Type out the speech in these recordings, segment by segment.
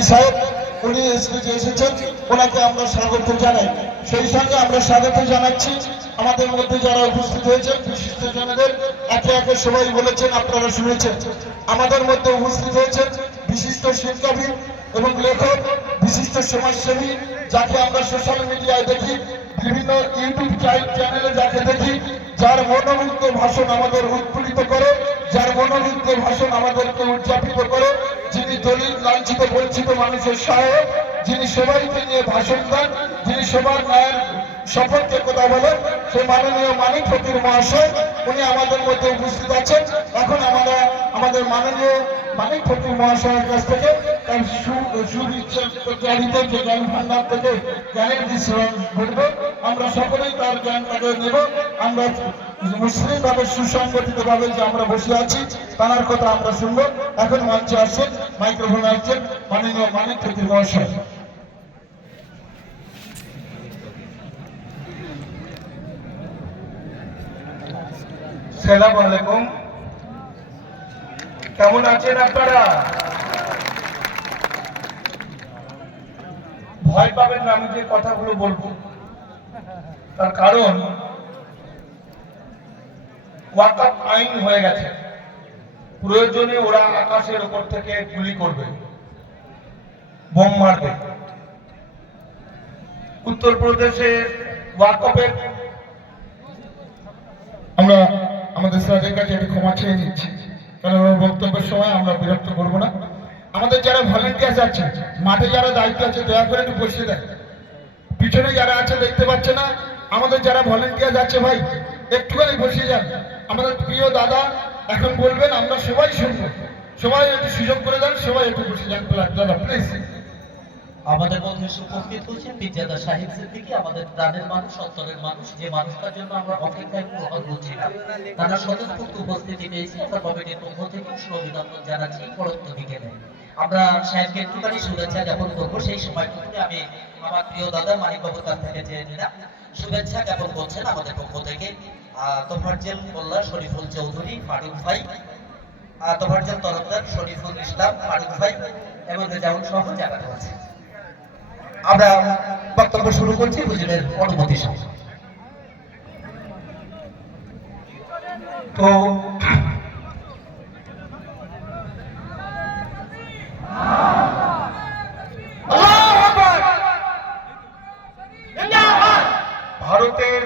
SP সাহেব, উনি স্টেজে এসেছেন, ওনাকে আমরা স্বাগত জানাই। সেই সঙ্গে আমরা স্বাগত জানাচ্ছি আমাদের মধ্যে যারা উপস্থিত হয়েছেন বিশিষ্ট জনদের। একে একে সবাই বলেছেন, আপনারা শুনেছেন। আমাদের মধ্যে উপস্থিত হয়েছেন বিশিষ্ট শিক্ষাবিদ এবং লেখক, বিশিষ্ট সমাজসেবী, যাকে আমরা সোশ্যাল মিডিয়ায় দেখি, বিভিন্ন ইউটিউব চ্যানেলে যাকে দেখি, যার মনোমুগ্ধ ভাষণ আমাদের উৎফুল্লিত করে, যার মনোমুগ্ধ ভাষণ আমাদেরকে উদযাপিত করে, যিনি দলিত লাঞ্ছিত বঞ্চিত মানুষের সহায়ক, যিনি সবাইকে নিয়ে ভাষণ দেন, যিনি সবার ন্যায়ের সপক্ষে কথা বলেন, সেই মাননীয় মানিক ফকির মহাশয় উনি আমাদের মধ্যে উপস্থিত আছেন। এখন আমরা আমাদের মাননীয় মানিক ফকির মহাশয়ের কাছ থেকে তার সুবিচারিত যে জ্ঞান ভান্ডার থেকে জ্ঞানের বিস্ফোরণ ঘটবে। আমরা সকলেই তার জ্ঞানটাকে নেব। আমরা মুসলিম ভাবে সুসংগঠিত ভাবে যে আমরা বসে আছি, তার কথা আমরা শুনবো। এখন মঞ্চে আসছেন, মাইক্রোফোন আসছেন মাননীয় মানিক ফকির মহাশয়। আসসালামু আলাইকুম। কেমন আছেন আপনারা? ভয় পাবেন না আমি যে কথাগুলো বলবো, তার কারণ ওয়াকফ আইন হয়ে গেছে। প্রয়োজনে ওরা আকাশের উপর থেকে গুলি করবে, বোম মারবে। উত্তরপ্রদেশের ওয়াকফের আমরা আমাদের স্যারের কাছে একটু ক্ষমা চেয়ে নিচ্ছি, কারণ ওনার বক্তব্যের সময় আমরা বিরক্ত করবো না। আমাদের যারা ভলেন্টিয়ার্স আছে, মাঠে যারা দায়িত্ব আছে, দয়া করে একটু বসিয়ে দেন। পিছনে যারা আছে দেখতে পাচ্ছে না, আমাদের যারা ভলেন্টিয়ার্স আছে ভাই একটুখানি বসিয়ে যান। আমাদের প্রিয় দাদা এখন বলবেন, আমরা সবাই শুনবো। সবাই একটু সুযোগ করে দেন, সবাই একটু বসিয়ে যান দাদা প্লিজ। আমাদের মধ্যে উপস্থিত হচ্ছেন পিজ্জাদা শাহিদ সিদ্দিকী, আমাদের প্রাণের মানুষ, অন্তরের মানুষ, যে মানুষটার জন্য আমরা অপেক্ষায় করছিলাম। তারা স্বতঃস্ফূর্ত উপস্থিতি পেয়েছে। আমরা কমিটির পক্ষ থেকে অভিনন্দন জানাচ্ছি পরন্ত বিকেলে। আমরা সাহেবকে একটুখানি শুভেচ্ছা জ্ঞাপন করবো। সেই সময়টুকুনি আমি আমার প্রিয় দাদা মানিক বাবুর কাছ থেকে চেয়ে নিলাম। শুভেচ্ছা জ্ঞাপন করছেন আমাদের পক্ষ থেকে তোফাজ্জল মোল্লা, শরীফুল চৌধুরী, ফারুক ভাই, তোফাজ্জল তরফদার, শরীফুল ইসলাম, ফারুক ভাই এবং যেমন সহ যারা আছে। আমরা বক্তব্য শুরু করছি হুজুরের অনুমতি সহ। তো ভারতের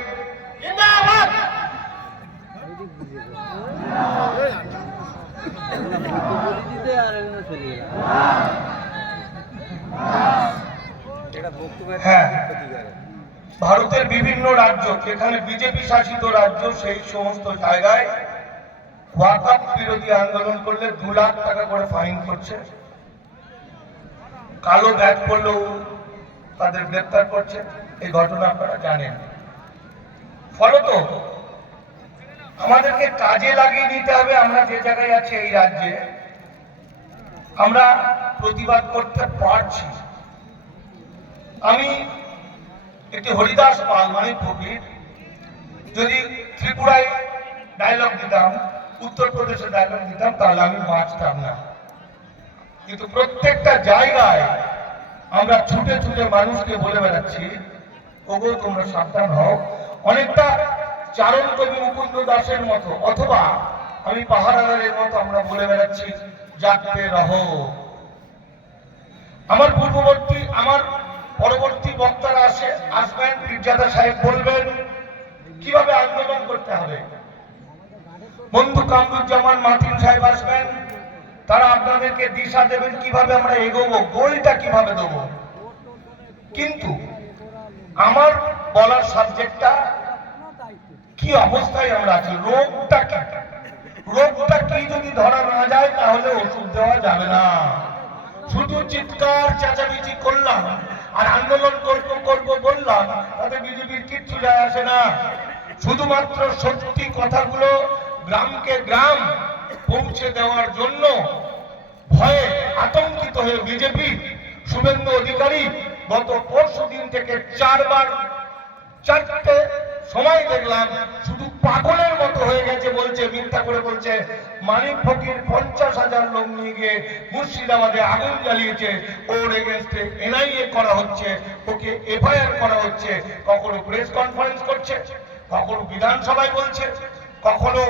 ভারতের বিভিন্ন রাজ্য, যেখানে বিজেপি শাসিত রাজ্য, সেই সমস্ত জায়গায় ওয়াকফ বিরোধী আন্দোলন করলে 2 লাখ টাকা করে ফাইন করছে, কালো ব্যাগ করলেও তাদের গ্রেপ্তার করছে। এই ঘটনা আপনারা জানেন। ফলত আমাদেরকে কাজে লাগিয়ে নিতে হবে। আমরা যে জায়গায় আছি এই রাজ্যে আমরা প্রতিবাদ করতে পারছি। আমি একটি হরিদাস পাল মানিক ফকির যদি ত্রিপুরায় ডায়লগ দিতাম, উত্তরপ্রদেশে ডায়লগ দিতাম, তাহলে আমি বাঁচতাম না। কিন্তু প্রত্যেকটা জায়গায় আমরা ছুটে ছুটে মানুষকে বলে বেড়াচ্ছি, ওগো তোমরা সাবধান হও। অনেকটা চারণ কবি মুকুন্দ দাসের মতো, অথবা আমি পাহাড়ারের মতো আমরা বলে বেড়াচ্ছি, জাগতে রহো। আমার পরবর্তী বক্তারা আসবেন, পিরজাদা সাহেব বলবেন কিভাবে আন্দোলন করতে হবে। বন্ধু কামরুজ্জামান মাতিন সাহেব আসবেন, তারা আপনাদেরকে দিশা দেবেন কিভাবে আমরা এগোবো, গোলটা কিভাবে দেবো। কিন্তু আমার বলার সাবজেক্টটা কি অবস্থায় আমরা আছি, রোগটা কি যদি ধরা না যায় তাহলে ওষুধ দেওয়া যাবে না। শুধু চিৎকার চেঁচামেচি করলাম আর আন্দোলন করব বললাম, তাতে বিজেপির কিচ্ছু যায় আসে না। শুধুমাত্র সত্যি কথাগুলো গ্রামকে গ্রাম পৌঁছে দেওয়ার জন্য ভয়ে আতঙ্কিত হয়ে বিজেপি শুভেন্দু অধিকারী গত পরশু দিন থেকে 4 বার 4টে সময় দেখলাম শুধু পাগলের মতো হয়ে গেছে, বলছে মিথ্যা করে বলছে মানিক ফকির 50,000 লোক নিয়ে গিয়ে মুর্শিদাবাদে আগুন জ্বালিয়েছে, ওর এগেনস্টে এনআইএ করা হচ্ছে, ওকে এফআইআর করা হচ্ছে। কখনো প্রেস কনফারেন্স করছে, কখনো বিধানসভায় বলছে, কখনো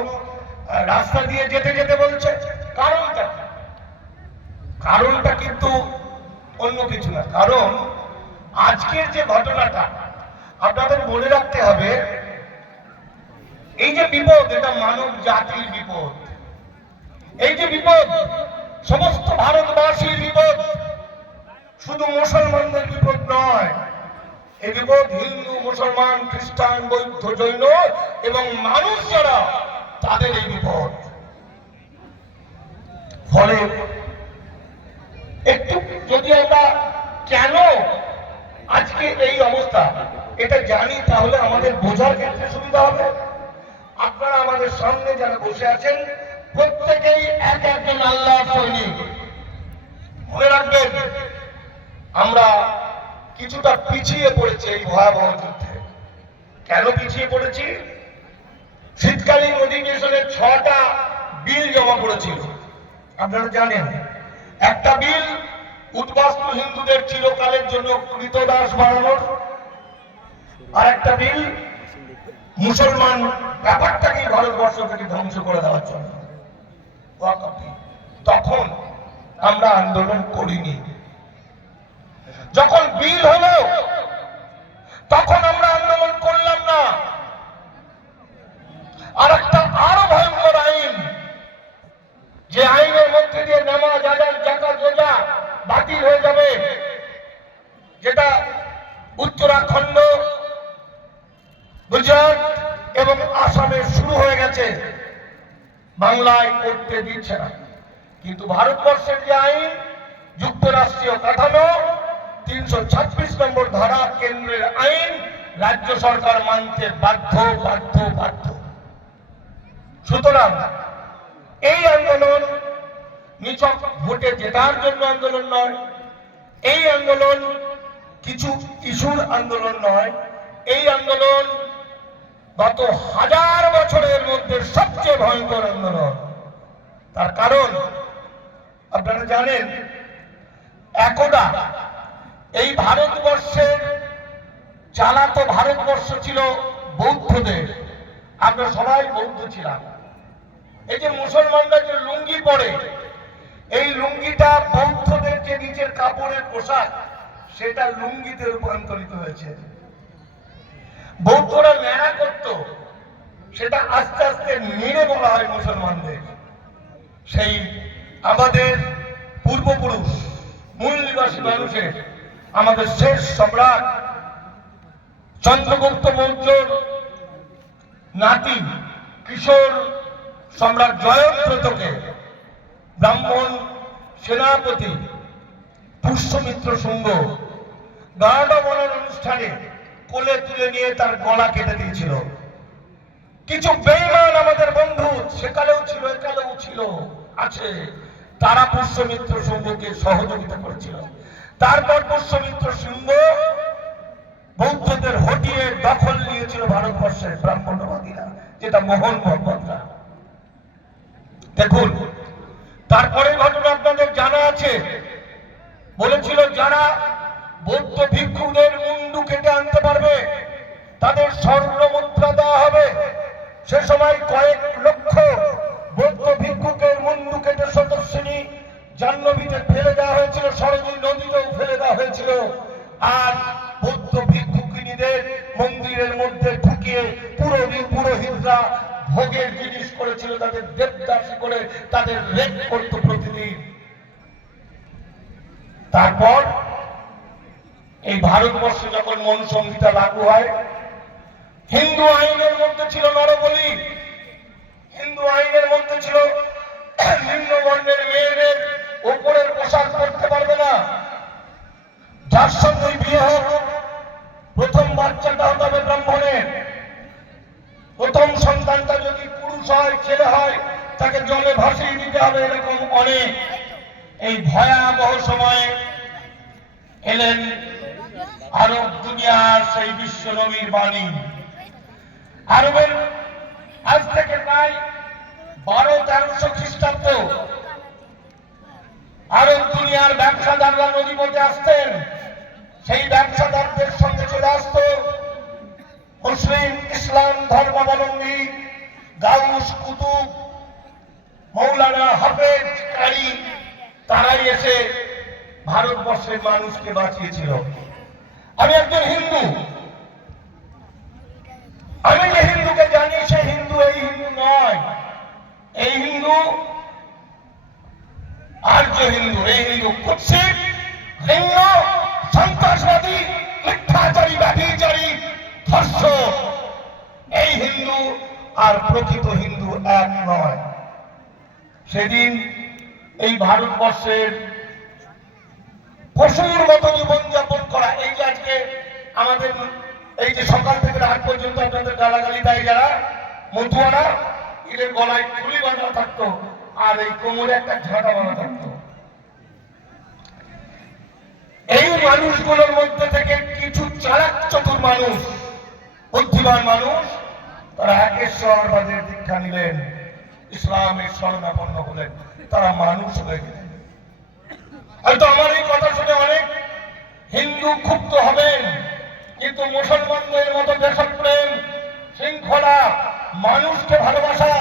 রাস্তা দিয়ে যেতে যেতে বলছে। কারণটা কিন্তু অন্য কিছু না। কারণ আজকের যে ঘটনাটা আপনাদের মনে রাখতে হবে, এই যে বিপদ, এটা মানব জাতির বিপদ। এই যে বিপদ সমস্ত ভারতবাসীর বিপদ, শুধু মুসলমানদের বিপদ নয়। এই বিপদ হিন্দু, মুসলমান, খ্রিস্টান, বৌদ্ধ, জৈন এবং মানুষ যারা, তাদের এই বিপদ। ফলে একটু যদি আমরা কেন আজকে এই অবস্থা এটা জানি, তাহলে আমাদের বোঝার ক্ষেত্রে সুবিধা হবে। আপনারা আমাদের সামনে যারা বসে আছেন প্রত্যেকেই এক একজন আল্লাহর সৈনিক। মনে রাখবেন, আমরা কিছুটা পিছিয়ে পড়েছি এই ভয়াবহ যুদ্ধে। কেন পিছিয়ে পড়েছি? শীতকালীন অধিবেশনে 6টা বিল জমা পড়েছিল, আপনারা জানেন। একটা বিল উদ্বাস্তু হিন্দুদের চিরকালের জন্য কৃতদাস বানানোর, আর একটা বিল মুসলমান ব্যাপারটাকে ভারতবর্ষ থেকে ধ্বংস করে দেওয়ার জন্য। তখন আমরা আন্দোলন করিনি। যখন বিল হলো তখন আমরা আন্দোলন করলাম না। আর একটা আরো ভয়ঙ্কর আইন, যে আইনের মধ্যে দিয়ে নামাজ, আজান, যাকাত, রোজা বাতিল হয়ে যাবে, যেটা উত্তরাখণ্ড, গুজরাট এবং আসামে শুরু হয়ে গেছে, বাংলায় করতে দিচ্ছে না। কিন্তু ভারতবর্ষের যে আইন, যুক্তরাষ্ট্রীয় কাঠামো, 326 নম্বর ধারা, কেন্দ্রের আইন, রাজ্য সরকার মানতে বাধ্য বাধ্য বাধ্য। সুতরাং এই আন্দোলন নিছক ভোটে জেতার জন্য আন্দোলন নয়, এই আন্দোলন কিছু ইস্যুর আন্দোলন নয়, এই আন্দোলন গত 1000 বছরের মধ্যে সবচেয়ে ভয়ঙ্কর আন্দোলন। তার কারণ আপনারা জানেন, একদা এই ভারতবর্ষের চালাতো ভারতবর্ষ ছিল বৌদ্ধদের। আমরা সবাই বৌদ্ধ ছিলাম। এই যে মুসলমানরা যে লুঙ্গি পরে, এই লুঙ্গিটা বৌদ্ধদের যে নিচের কাপড়ের পোশাক, সেটা লুঙ্গিতে রূপান্তরিত হয়েছে। বৌদ্ধরা ন্যাড়া করত, সেটা আস্তে আস্তে নেড়ে বলা হয় মুসলমানদের। সেই আমাদের পূর্বপুরুষ, মূল নিবাসী মানুষের, আমাদের শেষ সম্রাট চন্দ্রগুপ্ত মৌর্যর নাতি কিশোর সম্রাট জয়দ্রথকে ব্রাহ্মণ সেনাপতি পুষ্যমিত্র শুঙ্গ গার্ডবনের অনুষ্ঠানে কোলে তুলে নিয়ে তার গলা কেটে দিয়েছিল। কিছু বেঈমান আমাদের বন্ধু সেকালেও ছিল, একালেও ছিল, আছে, তারা পুষ্যমিত্র শুঙ্গকে সহযোগিতা করেছিল। তারপর পুষ্যমিত্র শুঙ্গ বৌদ্ধদের হটিয়ে দখল নিয়েছিল ভারতবর্ষের ব্রাহ্মণ্যবাদীরা, যেটা মোহন মোহাম্মদরা। দেখুন, তারপরে ঘটনা আপনাদের জানা আছে, বলেছিল যারা বৌদ্ধ ভিক্ষুদের মুন্ডু কেটে আনতে পারবে তাদের স্বর্ণ মুদ্রা দেওয়া হবে। সে সময় কয়েক লক্ষ বৌদ্ধ ভিক্ষুকের মুন্ডু কেটে সদস্যিনী জাহ্নবীতে ফেলে দেওয়া হয়েছিল, সরজনী নদীতেও ফেলে দেওয়া হয়েছিল। আর বৌদ্ধ ভিক্ষুকিনীদের মন্দিরের মধ্যে ঢুকিয়ে পুরোহিতরা ভোগের জিনিস করেছিল, তাদের দেবদাসী করে তাদের রেপ করত প্রতিদিন। তারপর এই ভারতবর্ষে যখন মনুসংহিতা লাগু হয়, হিন্দু আইনের মধ্যে ছিল নরবলি, হিন্দু আইনের মধ্যে ছিল নিম্ন বর্ণের মেয়েদের উপরের পোশাক পরতে পারবে না, যার সঙ্গে বিয়ে হোক প্রথম বাচ্চাটা হতে হবে ব্রাহ্মণের, প্রথম সন্তানটা যদি পুরুষ হয়, ছেলে হয়, তাকে জলে ভাসিয়ে দিতে হবে। এরকম অনেক এই ভয়াবহ সময়ে এলেন আরব দুনিয়ার সেই বিশ্ব নবীর বাণী, আরবের আজ থেকে প্রায় 1200-1300 খ্রিস্টাব্দ আরব দুনিয়ার ব্যবসাদাররা নদীপথে আসতেন। সেই ব্যবসাদারদের সঙ্গে চলে আসতো মুসলিম ইসলাম ধর্মাবলম্বী গাউস, কুতুব, মৌলানা, হাফেজ, কারি, তারাই এসে ভারতবর্ষের মানুষকে বাঁচিয়েছিল। আমি একজন হিন্দু, আমি যে হিন্দুকে জানি সে হিন্দু এই হিন্দু নয়। এই হিন্দু আর্য হিন্দু, এই হিন্দু কুৎসিত, হিন্দু সন্ত্রাসবাদী, মিথ্যাচারী, ব্যভিচারী, ধর্ষক। এই হিন্দু আর প্রকৃত হিন্দু এক নয়। সেদিন এই ভারতবর্ষের পশুর মতো জীবনযাপন করা, এই যে আজকে আমাদের এই যে সকাল থেকে রাত পর্যন্ত আপনাদের গালাগালি দেয় যারা মতুয়ারা, এদের গলায় খুলি বাঁধা থাকতো আর এই কোমরে একটা ঝাঁটা বাঁধা থাকতো। এই মানুষগুলোর মধ্যে থেকে কিছু চালাক চতুর মানুষ, বুদ্ধিমান মানুষ, তারা একেশ্বরবাদের দীক্ষা নিলেন, ইসলামের শরণাপন্ন হলেন, তারা মানুষ হয়ে গেলেন। হয়তো আমার এই কথা শুনে অনেক হিন্দু ক্ষুব্ধ হবেন, কিন্তু মুসলমানদের মতো দেশপ্রেম, শৃঙ্খলা, মানুষকে ভালোবাসা,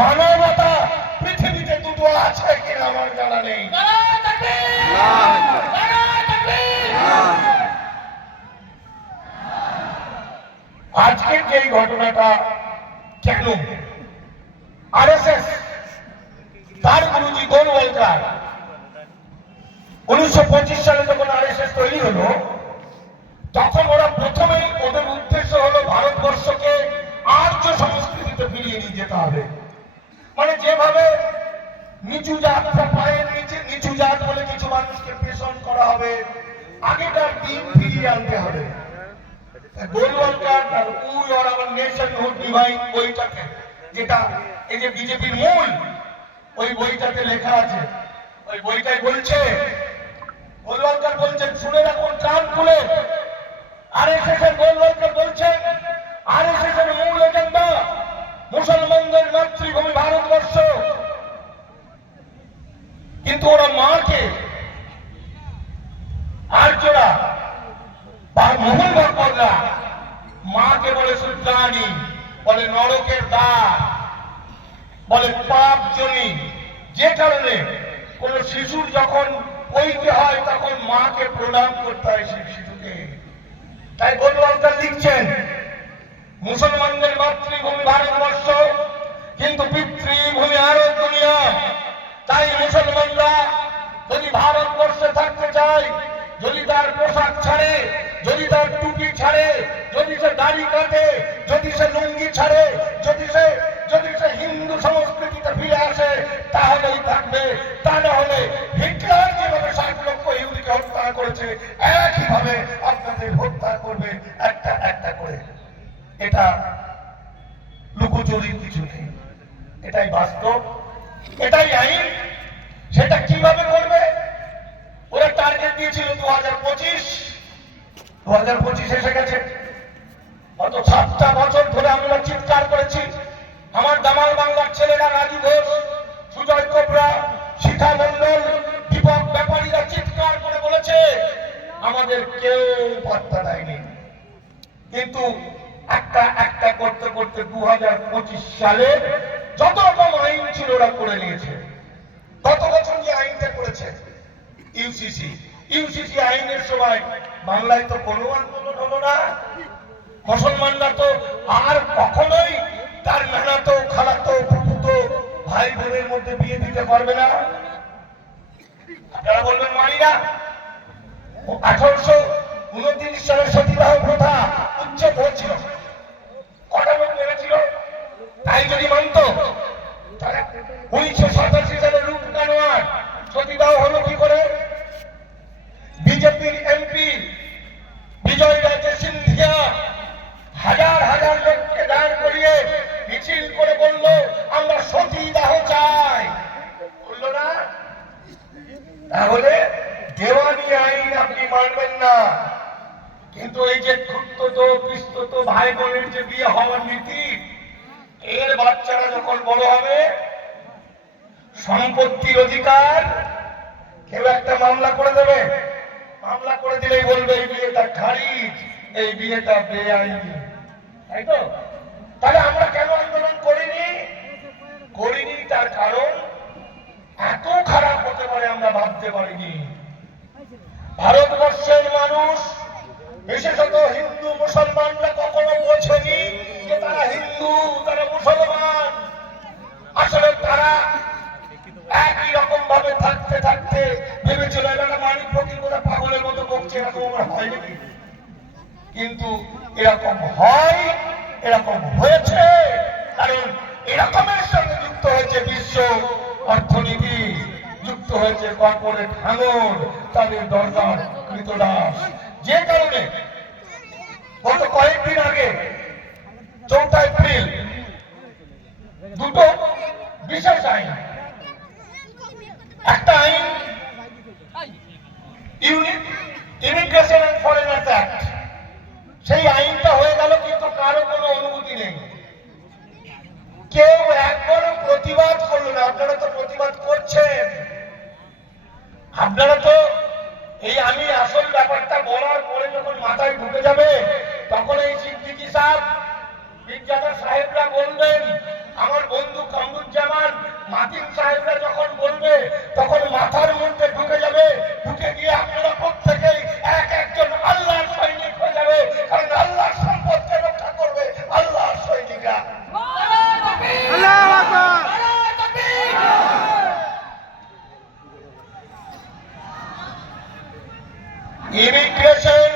মানবতা পৃথিবীতে দুটো আছে কিনা আমার জানা নেই। আজকের যে ঘটনাটা কেন, আরএসএস তার গুরুজি গোলওয়ালকার 1925 সালে যখন আরএসএস তৈরি হলো, তখন ওরা প্রথমেই ওদের উদ্দেশ্য হলো ভারতবর্ষকে আর্য সংস্কৃতিতে ফিরিয়ে নিয়ে যেতে হবে। মানে যেভাবে নিচু জাত, পায়ের নিচে নিচু জাত বলে কিছু মানুষকে পেষণ করা হবে, আগেকার দিন ফিরিয়ে আনতে হবে। গোলওয়ালকার আর we or our nationhood defined বইটাকে, যেটা এই যে বিজেপির মূল, ওই বইটাতে লেখা আছে। ওই বইটাই বলছে, গোলওয়ালকার বলছেন, শুনে রাখুন কান খুলে, আরএসএস এর গোলওয়ালকার বলছেন আরএসএস এর মূল এজেন্ডা মুসলমানদের মাতৃভূমি ভারতবর্ষ। কিন্তু ওরা মাকে, আর্যরা বা মোহন ভক্তরা মাকে বলে সূত্রাণী, বলে নরকের দ্বার, বলে পাপ জনি। যে কারণে কোন শিশুর যখন পৈতে হয় তখন মাকে প্রণাম করতে হয় সেই শিশুকে। তাই গোলওয়ালকার লিখছেন, মুসলমানদের মাতৃভূমি ভারতবর্ষ, কিন্তু পিতৃভূমি আরব দুনিয়া। তাই মুসলমানরা যদি ভারতবর্ষে থাকতে চায়, যদি তার পোশাক ছাড়ে, যদি তার টুপি ছাড়ে, যদি সে দাড়ি কাটে, যদি সে লুঙ্গি ছাড়ে, যদি সে হিন্দু সংস্কৃতিতে ফিরে আসে, তাহলেই থাকবে। তা না হলে হিটলার যেভাবে 60 লক্ষ ইহুদিকে হত্যা করেছে, একইভাবে আপনাদের হত্যা করবে একটা একটা করে। এটা লুকোচুরির কিছু নেই, এটাই বাস্তব, এটাই আইন। সেটা কিভাবে করবে? ওরা টার্গেট দিয়েছিল 2025 এসে গেছে। গত 7টা বছর ধরে আমরা চিৎকার করেছি। আমার দামাল বাংলার ছেলেরা, রাজু ঘোষ, সুজয় কোবরা, শিখা মন্ডল, দীপক ব্যাপারীরা চিৎকার করে বলেছে, আমাদের কেউ পাত্তা দেয়নি। কিন্তু একটা একটা করতে করতে 2025 সালে যত রকম আইন ছিল ওরা করে নিয়েছে। গত বছর যে আইনটা করেছে ইউসিসি আইনের সময় বাংলায় তো কোনো আন্দোলন হলো না। মুসলমানরা তো আর কখনোই তার নানাতো, খালাতো, ফুফুতো ভাই বোনের মধ্যে বিয়ে দিতে পারবে না। আপনারা বলবেন মানি না। 1829 সালে সতীদাহ প্রথা উচ্ছেদ হয়েছিল, কটা লোক মেরেছিল? তাই যদি মানত, 1987 সালে রূপ কানোয়ার সতীদাহ হলো কি করে? বিজেপির এমপি বিজয় রাজে সিন্ধিয়া হাজার হাজার লোককে দাঁড় করিয়ে মিছিল করে বলল, আমরা সতীদাহ চাই। বলল না? তাহলে দেওয়ানি আইন আপনি মানবেন না, কিন্তু এই যে খুঁড়ত পিস্তত ভাই বোনের যে বিয়ে হওয়ার নীতি, এর বাচ্চারা যখন বড় হবে সম্পত্তির অধিকার কেউ একটা মামলা করে দেবে, মামলা করে দিলেই বলবে এই বিয়েটা খারিজ, এই বিয়েটা বেআইনি, তাই তো? তাহলে আমরা কেন আন্দোলন করিনি তার কারণ এত খারাপ হতে পারে আমরা ভাবতে পারিনি। ভারতবর্ষের মানুষ বিশেষত হিন্দু মুসলমানরা কখনো বোঝেনি যে তারা হিন্দু, তারা মুসলমান। আসলে তারা একই রকম ভাবে থাকতে থাকতে ভেবেছিল এরা মানিক ফকির বলে পাগলের মতো বকছে, এরকম আমার হয় নাকি? কিন্তু এরকম হয়, এরকম হয়েছে, কারণ এরকমের সঙ্গে যুক্ত হয়েছে বিশ্ব অর্থনীতি, যুক্ত হয়েছে কর্পোরেট হাঙর, তাদের দরকার কৃতদাস। যে কারণে গত কয়েকদিন আগে 4 এপ্রিল দুটো বিশেষ আইন, একটা আইন ইমিগ্রেশন এন্ড ফরেনার্স অ্যাক্ট, সেই আইনটা হয়ে গেল, কিন্তু কারো কোনো অনুমতি নেই, কেউ একবারও প্রতিবাদ করলো না। আপনারা তো প্রতিবাদ করছেন, আপনারা তো এই আমি আসল ব্যাপারটা বলার পরে যখন মাথায় ঢুকে যাবে তখন এই সিদ্দিকী সাহেব, পীরজাদা সাহেবরা বলবেন, আমার বন্ধু কামরুজ্জামান, মাতিন সাহেবরা যখন বলবে তখন মাথার মধ্যে ঢুকে যাবে, ঢুকে গিয়ে আপনারা প্রত্যেকেই এক একজন আল্লাহর সৈনিক হয়ে যাবে, কারণ আল্লাহর সম্পদকে রক্ষা করবে আল্লাহর সৈনিকরা। ইমিগ্রেশন,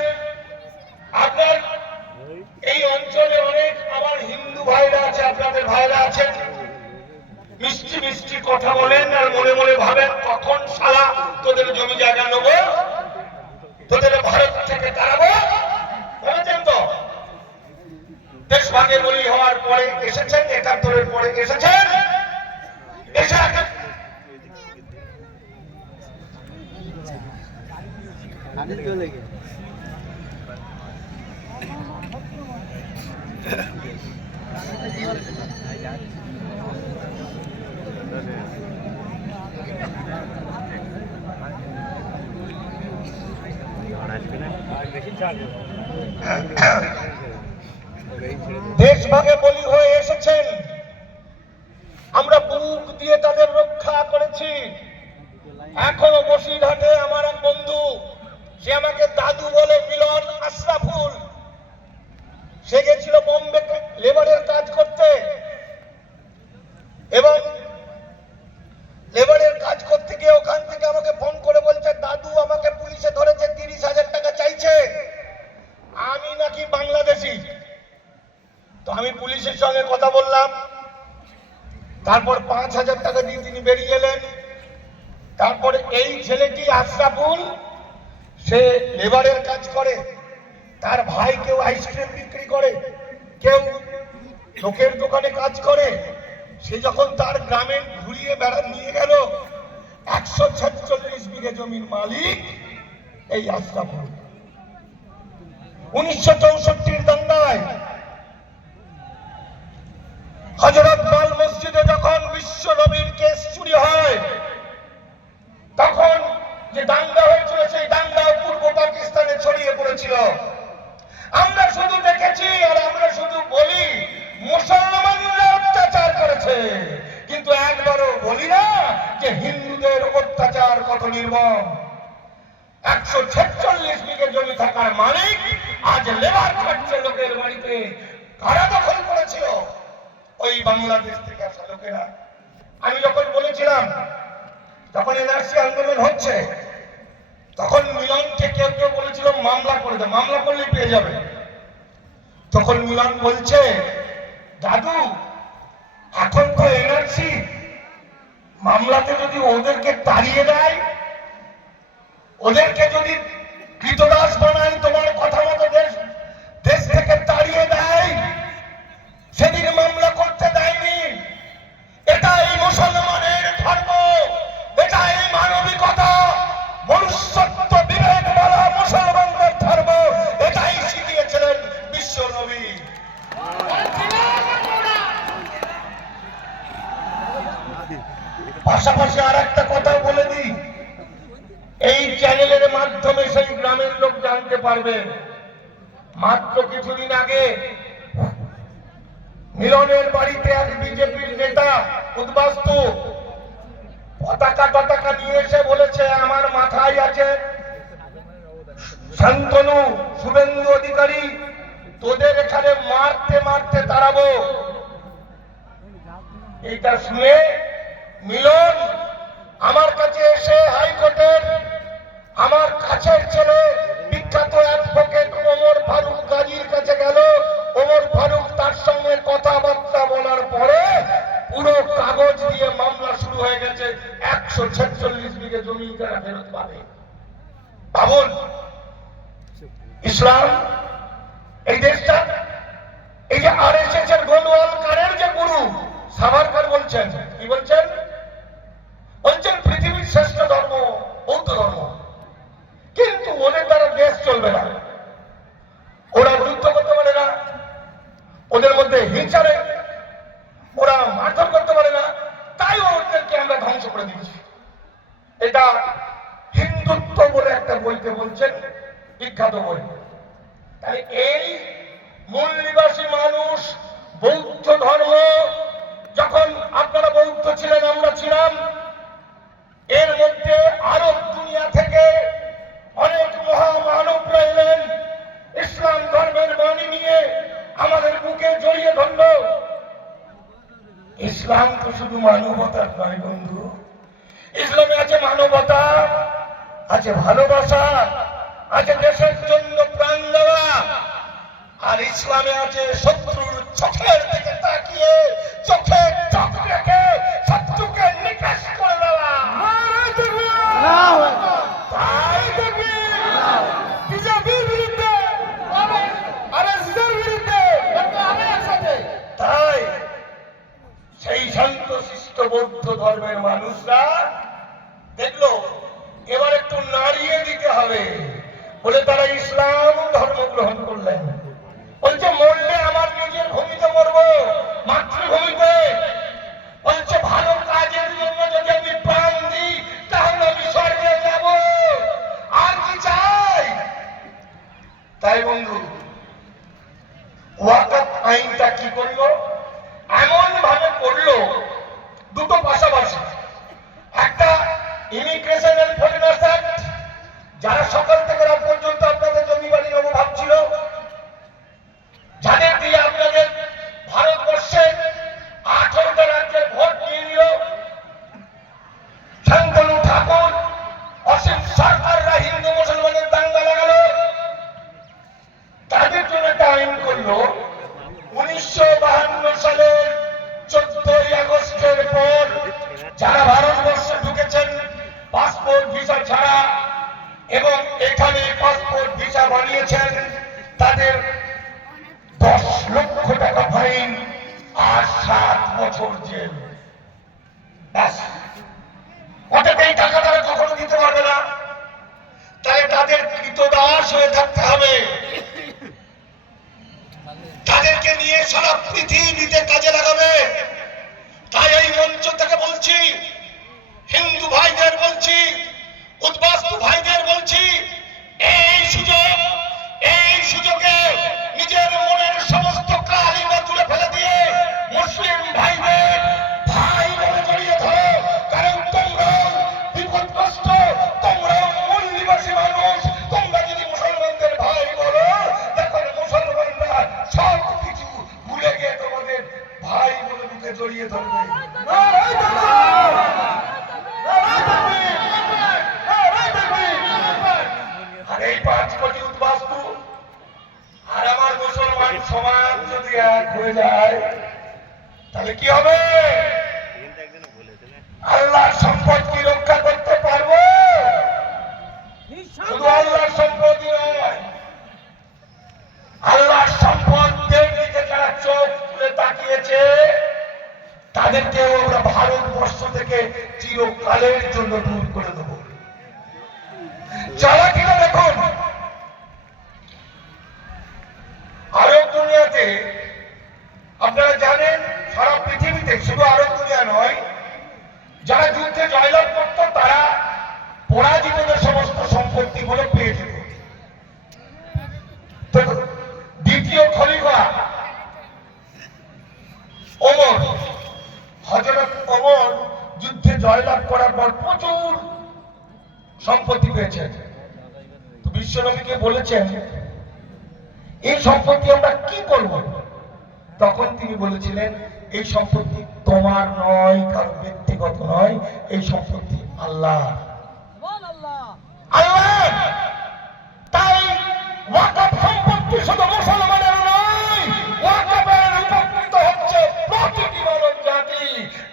আপনার এই অঞ্চলে অনেক আমার হিন্দু ভাইরা আছে, আপনাদের ভাইরা আছেন, মিষ্টি মিষ্টি কথা বলেন আর মনে মনে ভাবেন কখন শালা তোদের জমি জায়গা নেবো, তোদের ভারত থেকে তাড়াবো, বুঝেছেন তো? দেশভাগে বলি হওয়ার পরে এসেছেন, ৭১-এর পরে এসেছেন, এসে দেশভাগে বলি হয়ে এসেছেন, আমরা বুক দিয়ে তাদের রক্ষা করেছি। এখনো বসিরহাটে আমার এক বন্ধু, সে আমাকে দাদু বলে, মিলন আশরাফুল, সে গেছিল বোম্বে লেবারের কাজ করতে, এবং লেবারের কাজ করতে গিয়ে ওখান থেকে আমাকে ফোন করে বলছে, দাদু আমাকে পুলিশে ধরেছে, ৩০,০০০ টাকা চাইছে, আমি নাকি বাংলাদেশি। তো আমি পুলিশের সঙ্গে কথা বললাম, তারপর ৫,০০০ টাকা দিয়ে তিনি বেরিয়ে গেলেন। তারপরে এই ছেলেটি আশরাফুল, সে লেবারের কাজ করে, তার ভাই কেউ আইসক্রিম বিক্রি করে, কেউ লোকের দোকানে কাজ করে। সে যখন তার গ্রামে ঘুরিয়ে নিয়ে গেল, ১৪৬ বিঘে জমির মালিক এই আশরাফুল। ১৯৬৪-র দাঙ্গায় হযরত বাল মসজিদে যখন বিশ্ব নবীর কেস চুরি হয়, তখন যে দাঙ্গা হয়েছিল, সেই দাঙ্গা পূর্ব পাকিস্তানে ছড়িয়ে পড়েছিল। আমরা শুধু দেখেছি আর আমরা শুধু বলি মুসলমানরা অত্যাচার করেছে, কিন্তু একবারও বলি না যে হিন্দুদের অত্যাচার কত নির্মম। ১৪৬ বিঘে জমি থাকার মালিক আজ লেবার খাটছে লোকের বাড়িতে, কারা দখল করেছিল? ওই বাংলাদেশ থেকে আসা লোকেরা। আমি যখন বলেছিলাম, যখন এনআরসি আন্দোলন হচ্ছে, তখন মিলনকে কেউ কেউ বলেছিল মামলা করে দে, মামলা করলেই পেয়ে যাবে। তখন মিলন বলছে, দাদু এখন তো এনআরসি, মামলাতে যদি ওদেরকে তাড়িয়ে দেয়, ওদেরকে যদি কৃতদাস বানায়, তোমার কথা মতো দেশ থেকে তাড়িয়ে দেয়, সেদিন মামলা করতে দেয়নি। এটাই মুসলমানের ধর্ম, এটাই মানবিকতা, মনুষ্যত্ব, বিবেক বলা মুসলমানদের ধর্ম, এটাই অবশ্যই গ্রামের লোক জানতে পারবে। মাত্র কিছুদিন আগে মিলনের বাড়িতে এক বিজেপির নেতা উদ্বাস্তু পতাকা নিয়ে এসে বলেছে, আমার মাথায় আছে শান্তনু, শুভেন্দু অধিকারী, তোদের এখানে মারতে মারতে তাড়াবো। এটা শুনে মিলন আমার কাছে এসে হাইকোর্টের আমার কাছের ছেলে বিখ্যাত অ্যাডভোকেট ওমর ফারুক গাজীর কাছে গেল। ওমর ফারুক তার সঙ্গে কথাবার্তা বলার পরে পুরো কাগজ দিয়ে মামলা শুরু হয়ে গেছে। 146 বিঘে জমি তারা ফেরত পাবে। ভাবুন, ইসলাম এই দেশটা, এই যে আরএসএস এর গোলওয়ালকারের যে গুরু সাভারকার বলছেন, কি বলছেন? বলছেন পৃথিবীর শ্রেষ্ঠ ধর্ম বৌদ্ধ ধর্ম, কিন্তু ওদের দ্বারা দেশ চলবে না। ওরা যুদ্ধ করতে পারে না, ওদের মধ্যে হিংসারে ওরা মারধর করতে পারে না, তাই ওদেরকে আমরা ধ্বংস করে দিচ্ছি। এটা হিন্দুত্ব বলে একটা বইতে বলছেন, বিখ্যাত বই। তাই এই মূল নিবাসী মানুষ বৌদ্ধ ধর্ম, যখন আপনারা বৌদ্ধ ছিলেন, আমরা ছিলাম, এর মধ্যে আরব দুনিয়া থেকে অনেক মহামানবরা এলেন, ইসলাম ধর্মের বাণী নিয়ে আমাদের বুকে জড়িয়ে ধরল। ইসলাম তো শুধু মানবতার নয় বন্ধু, ইসলামে আছে মানবতা, আছে ভালোবাসা, আছে দেশের জন্য প্রাণ দেওয়া, আর ইসলামে আছে শত্রুর চোখের দিকে তাকিয়ে চোখে চোখ রেখে শত্রুকে নিকাশ করে দেওয়া। তাই দেখবি বিজেপির বিরুদ্ধে, আরএসএসের বিরুদ্ধে, তাই সেই শান্তশিষ্ট বৌদ্ধ ধর্মের মানুষরা দেখলো এবার একটু নাড়িয়ে দিতে হবে বলে তারা ইসলাম ধর্ম গ্রহণ করলেন। বলছে মরলে আমার নিজের ভূমিতে মরবো, মাতৃভূমিতে। বলছে ভালো কাজের জন্য যদি আমি প্রাণ দিই তাহলে আমি স্বর্গে যাব, আর কি চাই? তাই বন্ধু, ওয়াকফ আইনটা কি করলো? এমন ভাবে করলো দুটো পাশাপাশি। একটা ইমিগ্রেশন এন্ড ফরেনার্স অ্যাক্ট, যারা সকাল থেকে রাত পর্যন্ত আপনাদের জমি বাড়ি নেবো ভাবছিল, যাদের দিয়ে আপনাদের ভারতবর্ষে 18টা রাজ্যের ভোট নিয়ে নিল, শান্তনু ঠাকুর, অসীম সরকাররা হিন্দু মুসলমানের দাঙ্গা লাগালো, তাদের জন্য একটা আইন করলো। 1952 সালের 14ই আগস্টের পর যারা ভারতবর্ষে ঢুকেছেন পাসপোর্ট ভিসা ছাড়া এবং এখানে পাসপোর্ট ভিসা বানিয়েছেন, তাদের 10 লক্ষ টাকা ফাইন আর 7 বছর জেল। ব্যাস, ওটাতে এই টাকা তারা কখনো দিতে পারবে না। তাহলে তাদের কৃতদাস হয়ে থাকতে হবে, তাদেরকে নিয়ে সারা পৃথিবীতে কাজে লাগাবে। তাই এই মঞ্চ থেকে বলছি, হিন্দু ভাইদের বলছি, উদ্বাস্তু ভাইদের বলছি, এই সুযোগে নিজের মনের সমস্ত কালিমা তুলে ফেলে দিয়ে মুসলিম ভাইদের ভাই বলে জড়িয়ে ধরো। কারণ তোমরাও বিপদগ্রস্ত, তোমরাও মূল নিবাসী মানুষ। তোমরা যদি মুসলমানদের ভাই বলো, তখন মুসলমানরা সব কিছু ভুলে গিয়ে তোমাদের ভাই বলে বুকে জড়িয়ে ধরবে। আর এই 5 কোটি উদ্বাস্তু আর আমার মুসলমান সমাজ যদি এক হয়ে যায়, তাহলে কি হবে? আল্লাহর সম্পদ কি রক্ষা করতে পারবো? শুধু আল্লাহর সম্পদই নয়, আল্লাহর সম্পদের দিকে যারা চোখ তুলে তাকিয়েছে, তাদেরকেও আমরা ভারতবর্ষ থেকে চিরকালের জন্য দূর করে দেব। চালাকিটা দেখুন, আরব দুনিয়াতে আপনারা জানেন, সারা পৃথিবীতে, শুধু আরব দুনিয়া নয়, যারা যুদ্ধে জয়লাভ করত তারা পরাজিতদের সমস্ত সম্পত্তি গুলো পেয়ে যেত। তো বিশ্বনবীকে বলেছেন এই সম্পত্তি আমরা কি করব? তখন তিনি বলেছিলেন এই সম্পত্তি তোমার নয়, কারো ব্যক্তিগত নয়, এই সম্পত্তি আল্লাহ। আল্লাহ। তাই ওয়াকফ সম্পত্তি শুধু মুসলমানের নয়, ওয়াকফের উপকৃত হচ্ছে প্রতিটি মানব জাতি।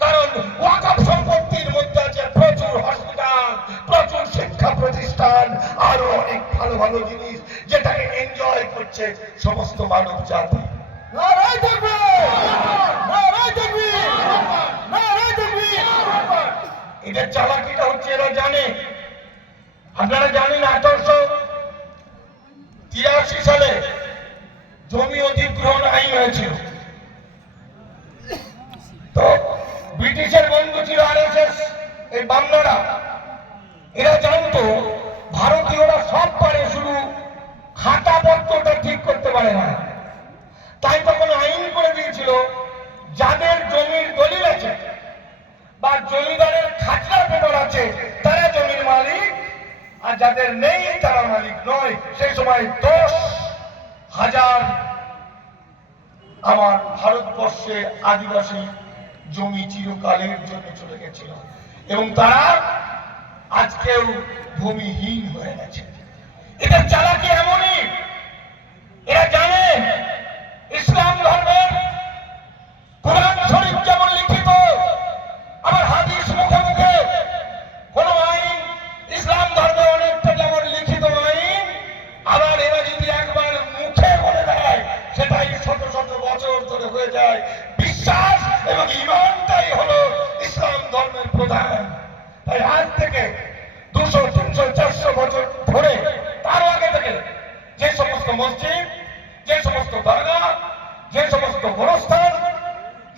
কারণ ওয়াকফ সম্পত্তির মধ্যে আছে প্রচুর হসপিটাল, প্রচুর শিক্ষা প্রতিষ্ঠান, আরো অনেক ভালো ভালো জিনিস যেটাকে এনজয় করছে সমস্ত মানব জাতি। নারায়ে তাকবীর! নারায়ে তাকবীর! নারায়ে তাকবীর! এদের চালাকিটা হচ্ছে এরা জানে। আপনারা জানেন 1883 সালে জমি অধিগ্রহণ আইন হয়েছিল। তো ব্রিটিশের বন্ধু ছিল আরএসএস, এই বামনারা। এরা জানতো ভারতীয়রা সব পারে, শুধু খাতা পত্রটা ঠিক করতে পারে না। তাই তখন আইন করে দিয়েছিল যাদের জমির দলিল আছে বা জমিদারের খাজনা পেপার আছে তারা জমির মালিক, আর যাদের নেই তারা মালিক নয়। সেই সময় 10,000 আমার ভারতবর্ষে আদিবাসী জমি চিরকালের জন্য চলে গেছিল এবং তারা আজকেও ভূমিহীন হয়ে গেছে। এদের চালাকি এমনই, এরা জানে ইসলাম ধর্মের কোরআন শরীফ যেমন লিখিত, আবার হাদিস মুখে মুখে কোন আইন ইসলাম ধর্মে অনেকটা যেমন লিখিত আইন, আবার এরা যদি একবার মুখে বলে দেয় সেটাই শত শত বছর ধরে হয়ে যায়। বিশ্বাস এবং ঈমানটাই হলো ইসলাম ধর্মের প্রধান। তাই আজ থেকে 200, 300, 400 বছর ধরে, তার আগে থেকে যে সমস্ত মসজিদ, যে সমস্ত দরগা, যে সমস্ত গোরস্থান,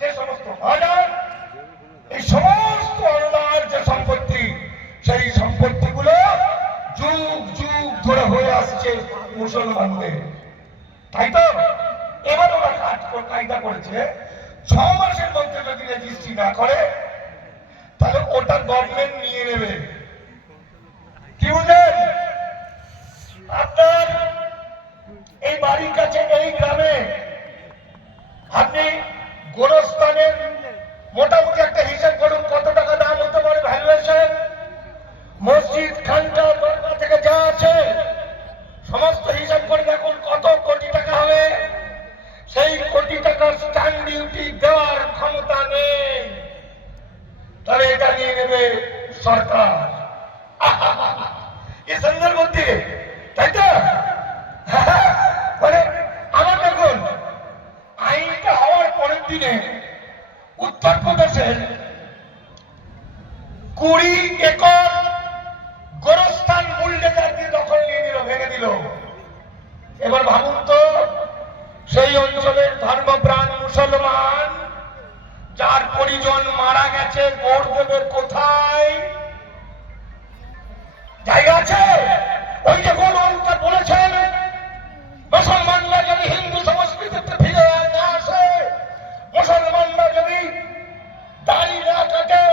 যে সমস্ত বাজার, এই সমস্ত আল্লাহর যে সম্পত্তি, সেই সম্পত্তিগুলো যুগ যুগ ধরে হয়ে আসছে মুসলমানদের। তাই তো এবার ওরা কায়দা করেছে 6 মাসের মধ্যে যদি রেজিস্ট্রি না করে তাহলে ওটা গভর্নমেন্ট নিয়ে নেবে। কি বুঝলেন? আপনার এই বাড়ির কাছে এই গ্রামে আপনি গোরস্থানের মোটামুটি একটা হিসাব করুন কত টাকা দাম হতে পারে, ভ্যালুয়েশন। মসজিদ, খানকা, দরগা থেকে যা আছে সমস্ত হিসাব করে দেখুন কত কোটি টাকা হবে। সেই কোটি টাকার স্ট্যাম্প ডিউটি দেওয়ার ক্ষমতা নেই, তাহলে এটা নিয়ে নেবে সরকার। কি সুন্দর বুদ্ধি, তাই তো? মানে আমার দেখুন আইনটা হওয়ার পরের দিনে উত্তরপ্রদেশের 20 একর গোরস্থান বুলডোজার দিয়ে দখল নিয়ে নিল, ভেঙে দিল। এবার ভাবুন তো, সেই অঞ্চলের ধর্মপ্রাণ মুসলমান যার পরিজন মারা গেছে, গোড় দেবে কোথায়? জায়গা আছে? ওই যে গোড়টা বলেছেন মুসলমানরা যদি হিন্দু সংস্কৃতিতে ফিরে না আসে, মুসলমানরা যদি দাড়ি না কাটে,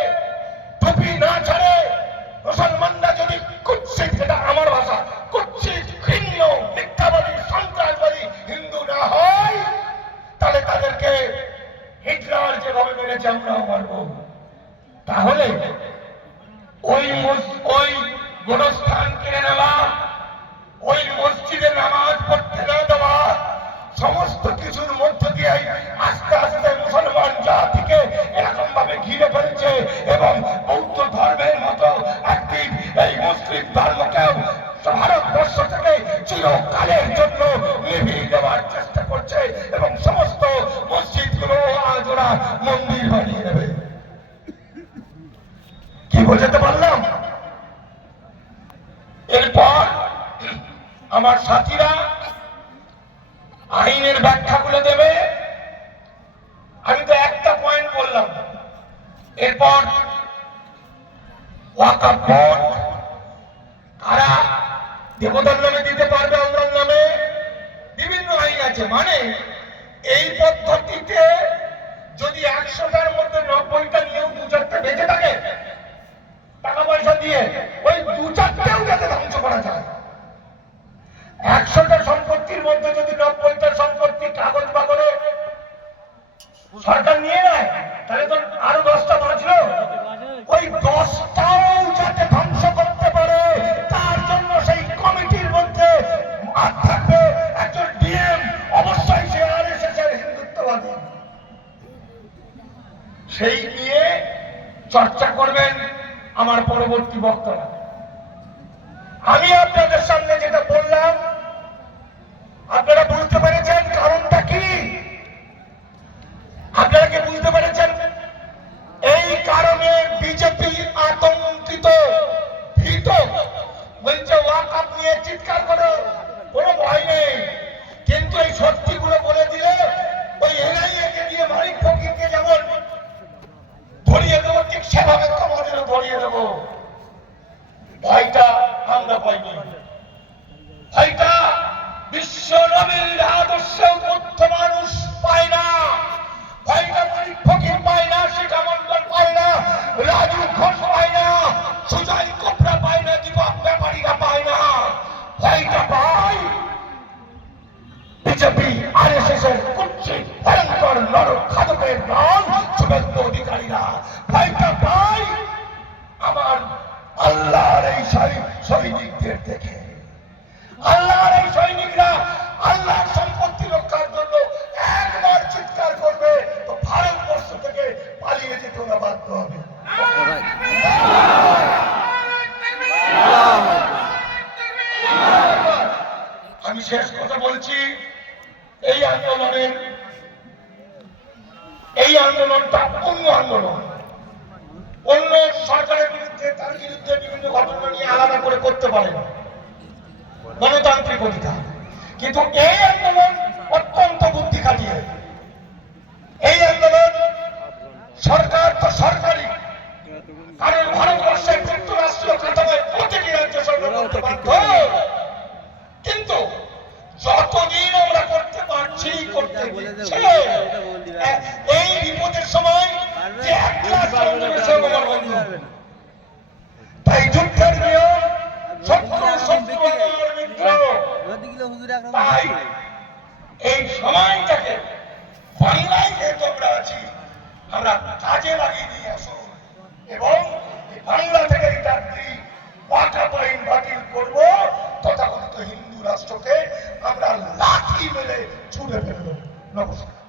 টুপি না ছাড়ে, মুসলমানরা যদি কুৎসিত, এটা আমার ভাষা, কুৎসিত, ঘৃণ্য, মিথ্যাবাদী, সন্ত্রাসবাদী হিন্দু না হয়, তাহলে তাদেরকে হিটলার যেভাবে মেরেছে আমরাও মারব। তাহলে ওই গোরস্থান কিনে নেওয়া, ওই মসজিদে নামাজ পড়তে না দেওয়া, সমস্ত কিছুর মধ্য দিয়ে আস্তে আস্তে মুসলমান জাতিকে এরকম ভাবে ঘিরে ফেলছে এবং বৌদ্ধ ধর্মের মতো একদিন এই মুসলিম ধর্মকেও ভারতবর্ষ থেকে চিরকালের জন্য নিভিয়ে দেওয়ার চেষ্টা করছে এবং সমস্ত মসজিদগুলো আজ ওরা মন্দির বানিয়ে নেবে। কি বোঝাতে পারলাম? এরপর আমার সাথীরা আইনের ব্যাখ্যাগুলো দেবে। আমি তো একটা পয়েন্ট বললাম। এরপর ওয়াকফ বোর্ড কারা দেবতার নামে দিতে পারবে, আল্লাহর নামে, বিভিন্ন আইন আছে। মানে এই পদ্ধতিতে যদি 100টার মধ্যে 90টা নিয়েও 2-4টা বেঁচে থাকে টাকা পয়সা দিয়ে, ওই 2-4টাও যাতে ধ্বংস করা যায়। কমিটির মধ্যে যদি 90টা সম্পত্তি কাগজ বাগরে সরকার নিয়ে নেয়, তাহলে তো আরো 10টা বাঁচলো। ওই 10টাও যাতে ধ্বংস করতে পারে তার জন্য সেই কমিটির মধ্যে আর থাকবে একজন ডিএম, অবশ্যই সে আরএসএস এর হিন্দুত্ববাদী। সেই নিয়ে চর্চা করবেন আমার পরবর্তী বক্তারা। আমি আপনাদের সামনে যেটা বললাম আপনারা বুঝতে পেরেছেন কারণটা কি? আপনারা কি বুঝতে পেরেছেন? এই কারণে বিজেপি আতঙ্কিত, ভীত। বলছে ওয়াকআপ নিয়ে চিৎকার করো, কোনো ভয় নেই, কিন্তু এই সত্যিগুলো বলে দিলে ওই এনআইএ কে দিয়ে মালিক ফকিরকে যেমন ধরিয়ে দেবো, ঠিক সেভাবে তোমাদেরও ধরিয়ে দেবো। ভয়টা আমরা পাইনি, ভয়টা বিশ্ব নবীর আদর্শ মধ্য মানুষ পায় না, ভয়টা মালিক ফকির পায় না, শিখা মন্ডল পায় না, রাজু ঘোষ পায় না, সুজয় কোপড়া পায় না, দীপক ব্যাপারীরা পায় না। ভয়টা পায় বিজেপি আরএসএস এর কুৎসিত ভয়ঙ্কর নরক খাদকের নাম শুভেন্দু অধিকারীরা। ভয়টা পায় আমার আল্লাহর এই সৈনিকদের দেখে। আল্লাহর এই সৈনিকরা আল্লাহর সম্পত্তি রক্ষার জন্য একবার চিৎকার করবে তো ভারতবর্ষ থেকে পালিয়ে যেতে ওরা বাধ্য হবে। আমি শেষ কথা বলছি, এই আন্দোলনটা অন্য আন্দোলন, অন্য সরকারের বিরুদ্ধে, তার বিরুদ্ধে বিভিন্ন ঘটনা নিয়ে আলাদা করে করতে পারে না, গণতান্ত্রিক অধিকার। কিন্তু এই আন্দোলন অত্যন্ত বুদ্ধি খাটিয়ে, এই আন্দোলন সরকার তো সরকারি, কারণ ভারতবর্ষের যুক্তরাষ্ট্রীয় কাঠামোয় প্রতিটি রাজ্য সরকার করতে বাধ্য। কিন্তু যতদিন আমরা করতে পারছি, করতে দিচ্ছে, এই বিপদের সময় যে এক গ্লাস জল দেবে সে আমার বন্ধু। তাই যুদ্ধের নিয়ম, শত্রু শত্রু আমার মিত্র। তাই এই সময়টাকে বাংলায় যেহেতু আমরা আছি, আমরা কাজে লাগিয়ে নিয়ে আসো এবং বাংলা থেকে এই ডাকটি ওয়াকআপ আইন বাতিল করব, তথাকথিত হিন্দু রাষ্ট্রকে আমরা লাঠি মেরে ছুঁড়ে ফেলব। নমস্কার।